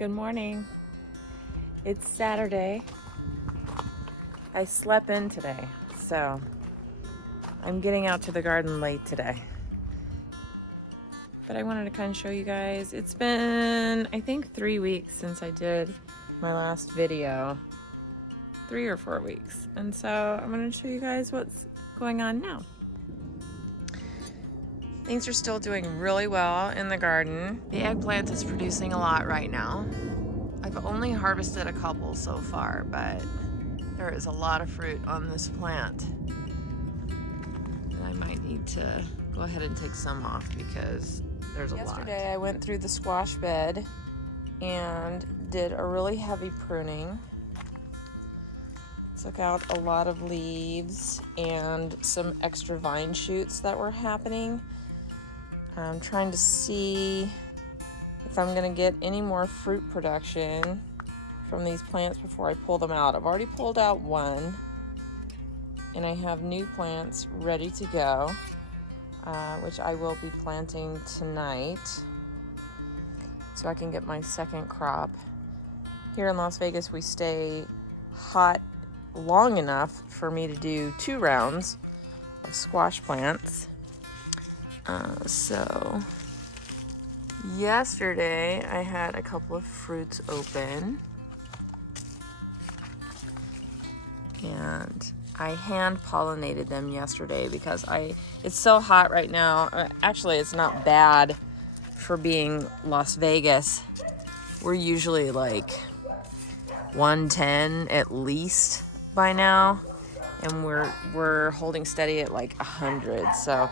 Good morning. It's Saturday. I slept in today, so I'm getting out to the garden late today. But I wanted to kind of show you guys. It's been, I think, 3 weeks since I did my last video. 3 or 4 weeks. And so I'm going to show you guys what's going on now. Things are still doing really well in the garden. The eggplant is producing a lot right now. I've only harvested a couple so far, but there is a lot of fruit on this plant. And I might need to go ahead and take some off because there's a lot. Yesterday I went through the squash bed and did a really heavy pruning. Took out a lot of leaves and some extra vine shoots that were happening. I'm trying to see if I'm gonna get any more fruit production from these plants before I pull them out. I've already pulled out one, and I have new plants ready to go, which I will be planting tonight so I can get my second crop. Here in Las Vegas, we stay hot long enough for me to do 2 rounds of squash plants. So yesterday I had a couple of fruits open, and I hand pollinated them yesterday because it's so hot right now. Actually, it's not bad for being Las Vegas. We're usually like 110 at least by now, and we're holding steady at like 100. So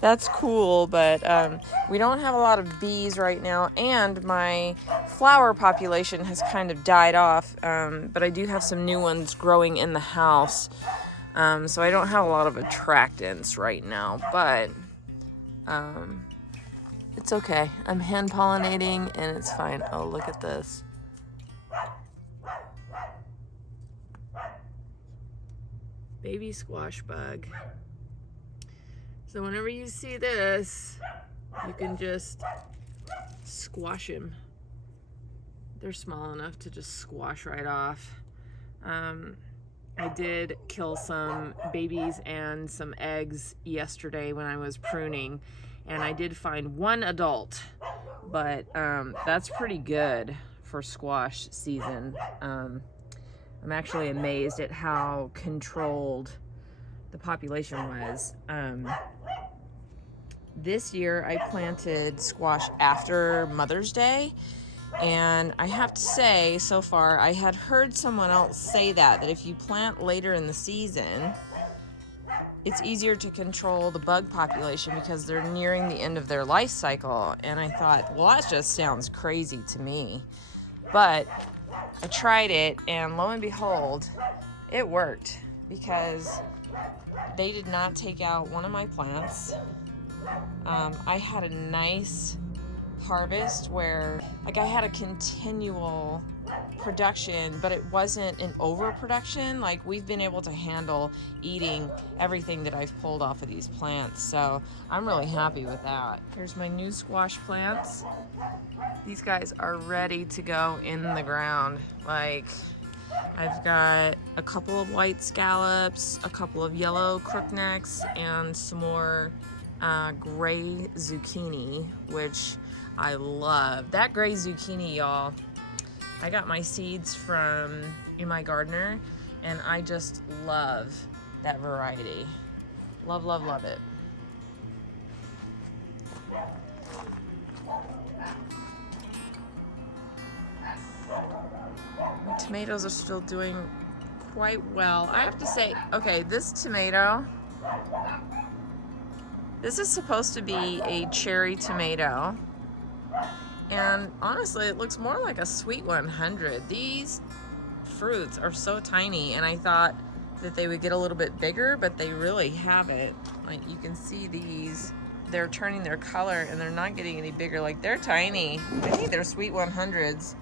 that's cool, but we don't have a lot of bees right now, and my flower population has kind of died off, but I do have some new ones growing in the house, so I don't have a lot of attractants right now, but it's okay. I'm hand pollinating and it's fine. Oh, look at this. Baby squash bug. So whenever you see this, you can just squash him. They're small enough to just squash right off. I did kill some babies and some eggs yesterday when I was pruning, and I did find 1 adult, but that's pretty good for squash season. I'm actually amazed at how controlled the population was. This year I planted squash after Mother's Day, and I have to say, so far, I had heard someone else say that if you plant later in the season, it's easier to control the bug population because they're nearing the end of their life cycle. And I thought, well, that just sounds crazy to me. But I tried it, and lo and behold, it worked because they did not take out one of my plants. I had a nice harvest where, like, I had a continual production, but it wasn't an overproduction. Like, we've been able to handle eating everything that I've pulled off of these plants, so I'm really happy with that. Here's my new squash plants. These guys are ready to go in the ground. Like, I've got a couple of white scallops, a couple of yellow crooknecks, and some more gray zucchini, which I love. That gray zucchini, y'all, I got my seeds from my gardener, and I just love that variety. Love, love, love it. My tomatoes are still doing quite well. I have to say, okay, this tomato, this is supposed to be a cherry tomato, and honestly, it looks more like a sweet 100. These fruits are so tiny, and I thought that they would get a little bit bigger, but they really haven't. Like, you can see these, they're turning their color, and they're not getting any bigger. Like, they're tiny. I think they're sweet 100s.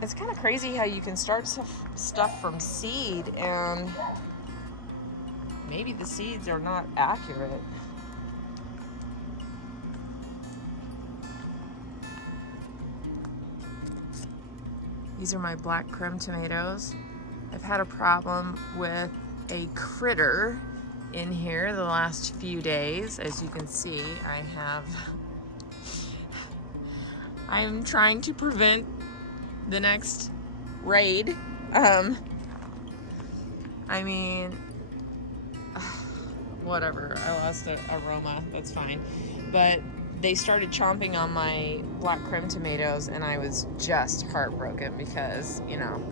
It's kind of crazy how you can start stuff from seed, and maybe the seeds are not accurate. These are my black creme tomatoes. I've had a problem with a critter in here the last few days. As you can see, I'm trying to prevent the next raid. I mean, whatever, I lost the aroma, that's fine. But they started chomping on my black creme tomatoes and I was just heartbroken because, you know,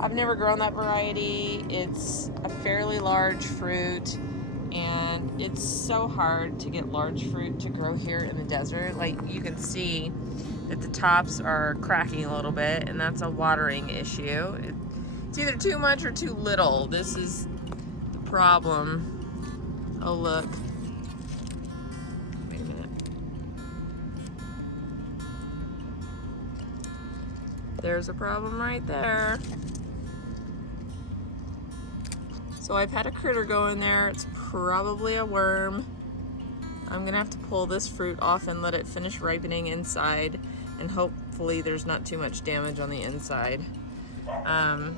I've never grown that variety. It's a fairly large fruit and it's so hard to get large fruit to grow here in the desert. Like, you can see that the tops are cracking a little bit, and that's a watering issue. It's either too much or too little. This is the problem. Oh, look. Wait a minute. There's a problem right there. So I've had a critter go in there. It's probably a worm. I'm gonna have to pull this fruit off and let it finish ripening inside, and hopefully there's not too much damage on the inside. I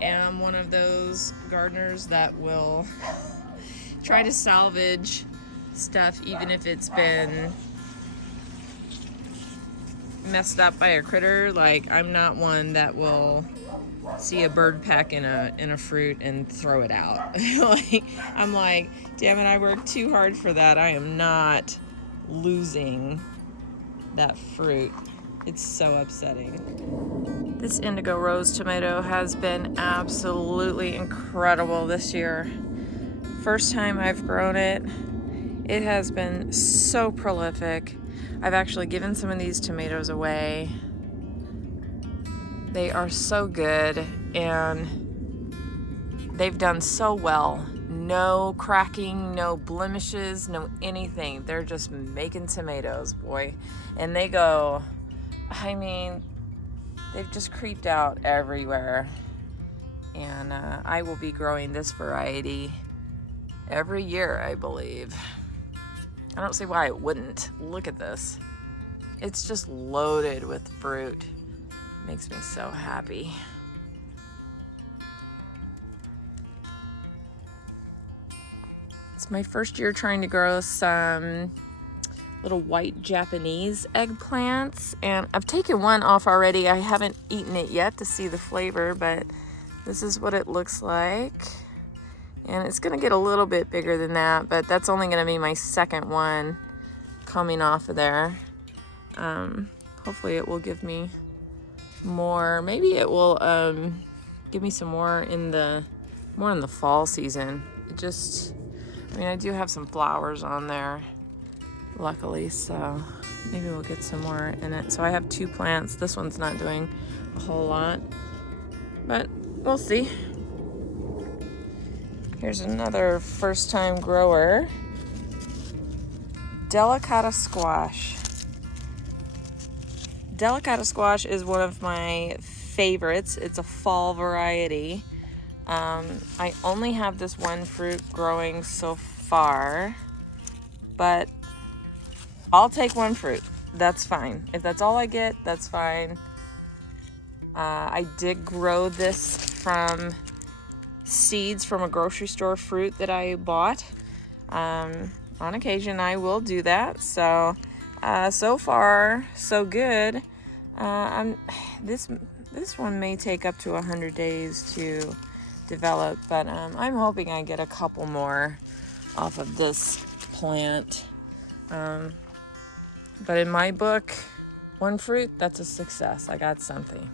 am one of those gardeners that will try to salvage stuff even if it's been messed up by a critter. Like, I'm not one that will see a bird peck in a fruit and throw it out. I'm like, damn it, I worked too hard for that. I am not losing that fruit. It's so upsetting. This indigo rose tomato has been absolutely incredible this year. First time I've grown it. It has been so prolific. I've actually given some of these tomatoes away. They are so good and they've done so well. No cracking, no blemishes, no anything. They're just making tomatoes, boy. And they go, I mean, they've just creeped out everywhere. And I will be growing this variety every year, I believe. I don't see why it wouldn't. Look at this. It's just loaded with fruit. Makes me so happy. It's my first year trying to grow some little white Japanese eggplants, and I've taken one off already. I haven't eaten it yet to see the flavor, but this is what it looks like. And it's gonna get a little bit bigger than that, but that's only gonna be my second one coming off of there. Hopefully it will give me more. Maybe it will give me some more in the fall season. I mean, I do have some flowers on there, luckily, so maybe we'll get some more in it. So I have 2 plants. This one's not doing a whole lot, but we'll see. Here's another first-time grower. Delicata squash. Delicata squash is one of my favorites. It's a fall variety. I only have this one fruit growing so far, but I'll take one fruit. That's fine. If that's all I get, that's fine. I did grow this from seeds from a grocery store fruit that I bought. On occasion, I will do that. So, so far, so good. This one may take up to 100 days to develop, but I'm hoping I get a couple more off of this plant. But in my book, one fruit, that's a success. I got something.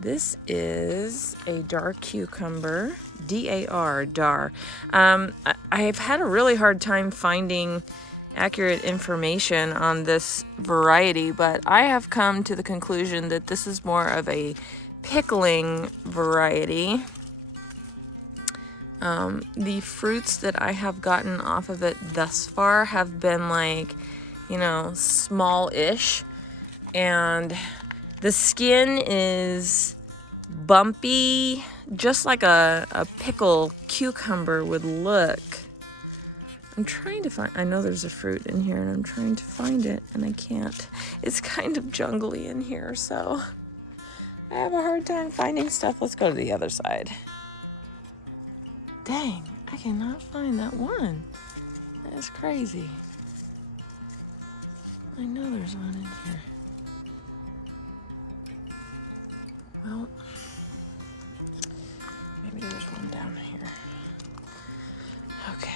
This is a dark cucumber, D-A-R, dar. I've had a really hard time finding accurate information on this variety, but I have come to the conclusion that this is more of a pickling variety. The fruits that I have gotten off of it thus far have been like, small-ish, and the skin is bumpy, just like a pickle cucumber would look. I'm trying to find, I know there's a fruit in here and I'm trying to find it and I can't. It's kind of jungly in here, so I have a hard time finding stuff. Let's go to the other side. Dang, I cannot find that one. That's crazy. I know there's one in here. Well, maybe there's one down here. Okay.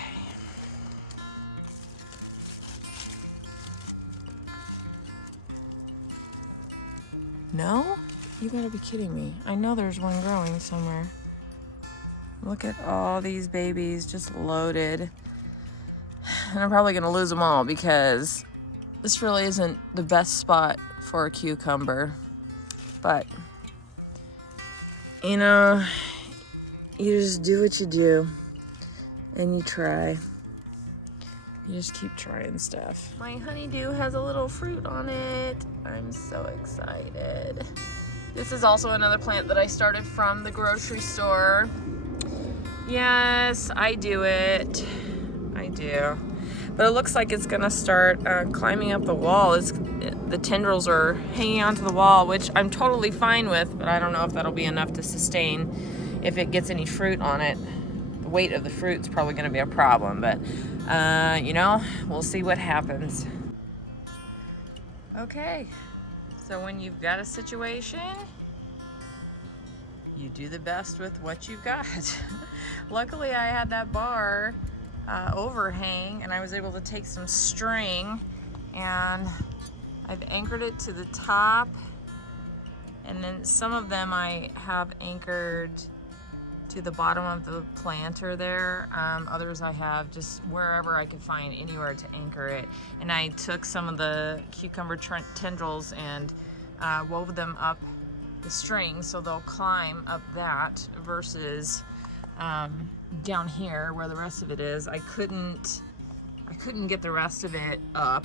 No? You gotta be kidding me. I know there's one growing somewhere. Look at all these babies just loaded. And I'm probably gonna lose them all because this really isn't the best spot for a cucumber. But, you know, you just do what you do and you try. You just keep trying stuff. My honeydew has a little fruit on it. I'm so excited. This is also another plant that I started from the grocery store. Yes, I do it. I do. But it looks like it's gonna start climbing up the wall. The tendrils are hanging onto the wall, which I'm totally fine with, but I don't know if that'll be enough to sustain if it gets any fruit on it. The weight of the fruit's probably gonna be a problem, but you know, we'll see what happens. Okay, so when you've got a situation, you do the best with what you've got. Luckily, I had that bar overhang and I was able to take some string and I've anchored it to the top, and then some of them I have anchored to the bottom of the planter there. Others I have just wherever I could find anywhere to anchor it. And I took some of the cucumber tendrils and wove them up the string so they'll climb up that versus down here where the rest of it is. I couldn't get the rest of it up.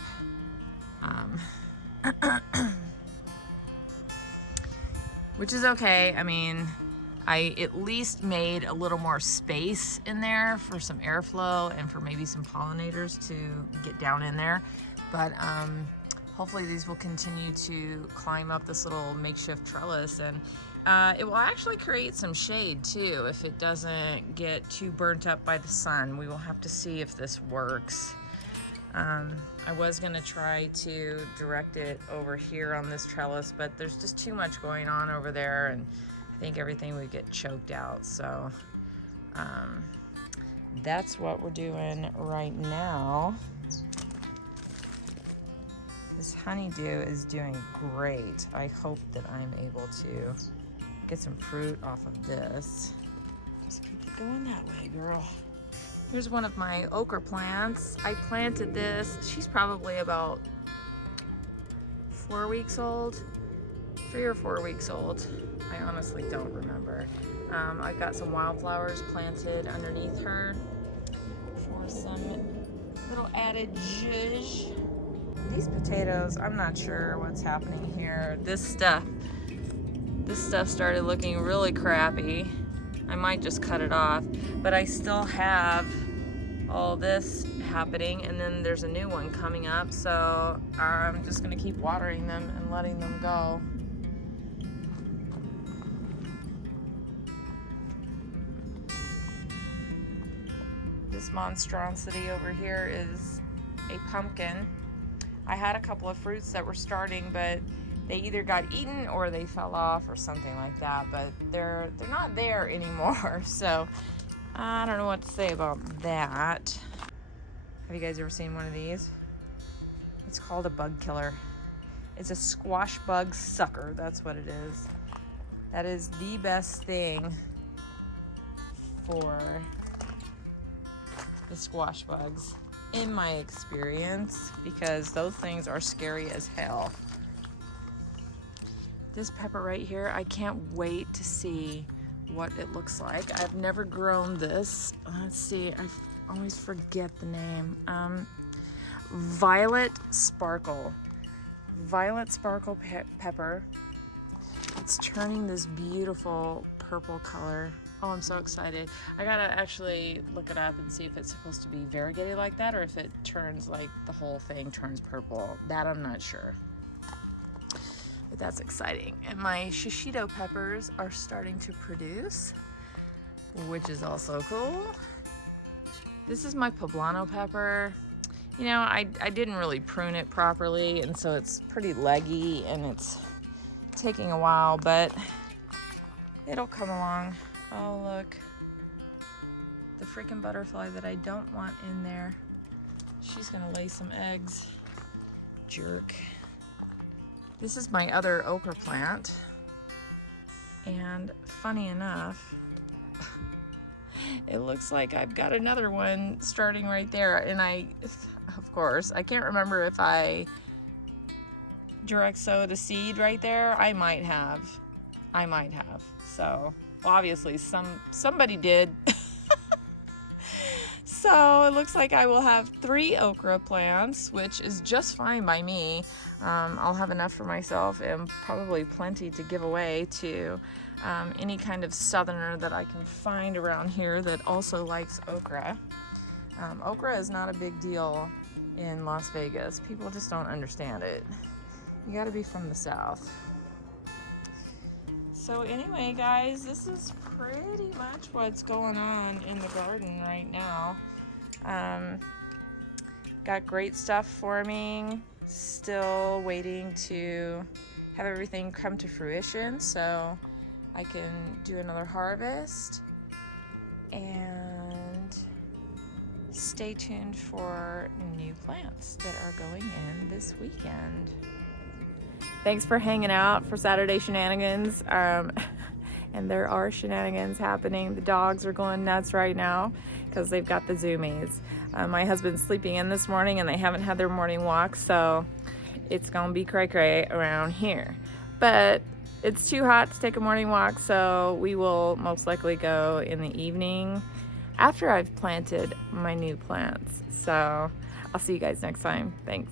Which is okay. I mean, I at least made a little more space in there for some airflow and for maybe some pollinators to get down in there. But hopefully these will continue to climb up this little makeshift trellis, and it will actually create some shade too if it doesn't get too burnt up by the sun. We will have to see if this works. I was gonna try to direct it over here on this trellis, but there's just too much going on over there, and I think everything would get choked out. So that's what we're doing right now. This honeydew is doing great. I hope that I'm able to get some fruit off of this. Just keep it going that way, girl. Here's one of my ochre plants. I planted this. She's probably about 4 weeks old, 3 or 4 weeks old. I honestly don't remember. I've got some wildflowers planted underneath her for some little added zhuzh. These potatoes, I'm not sure what's happening here. This stuff started looking really crappy. I might just cut it off, but I still have all this happening, and then there's a new one coming up, so I'm just gonna keep watering them and letting them go. This monstrosity over here is a pumpkin. I had a couple of fruits that were starting, but they either got eaten or they fell off or something like that, but they're not there anymore. So I don't know what to say about that. Have you guys ever seen one of these? It's called a bug killer. It's a squash bug sucker. That's what it is. That is the best thing for the squash bugs, in my experience, because those things are scary as hell. This pepper right here, I can't wait to see what it looks like. I've never grown this. Let's see, I always forget the name. Violet Sparkle. Violet Sparkle pepper. It's turning this beautiful purple color. Oh, I'm so excited. I gotta actually look it up and see if it's supposed to be variegated like that or if it turns like the whole thing turns purple. That I'm not sure. But that's exciting. And my shishito peppers are starting to produce, which is also cool. This is my poblano pepper. You know, I didn't really prune it properly, and so it's pretty leggy and it's taking a while, but it'll come along. Oh, look. The freaking butterfly that I don't want in there. She's gonna lay some eggs. Jerk. This is my other okra plant. And funny enough, it looks like I've got another one starting right there. And of course, I can't remember if I direct sowed a seed right there. I might have. So obviously somebody did. So it looks like I will have 3 okra plants, which is just fine by me. I'll have enough for myself and probably plenty to give away to any kind of southerner that I can find around here that also likes okra. Okra is not a big deal in Las Vegas. People just don't understand it. You gotta be from the South. So anyway, guys, this is pretty much what's going on in the garden right now. Got great stuff forming. Still waiting to have everything come to fruition so I can do another harvest. And stay tuned for new plants that are going in this weekend. Thanks for hanging out for Saturday shenanigans. And there are shenanigans happening. The dogs are going nuts right now because they've got the zoomies. My husband's sleeping in this morning and they haven't had their morning walk, so it's gonna be cray-cray around here. But it's too hot to take a morning walk, so we will most likely go in the evening after I've planted my new plants. So I'll see you guys next time. Thanks.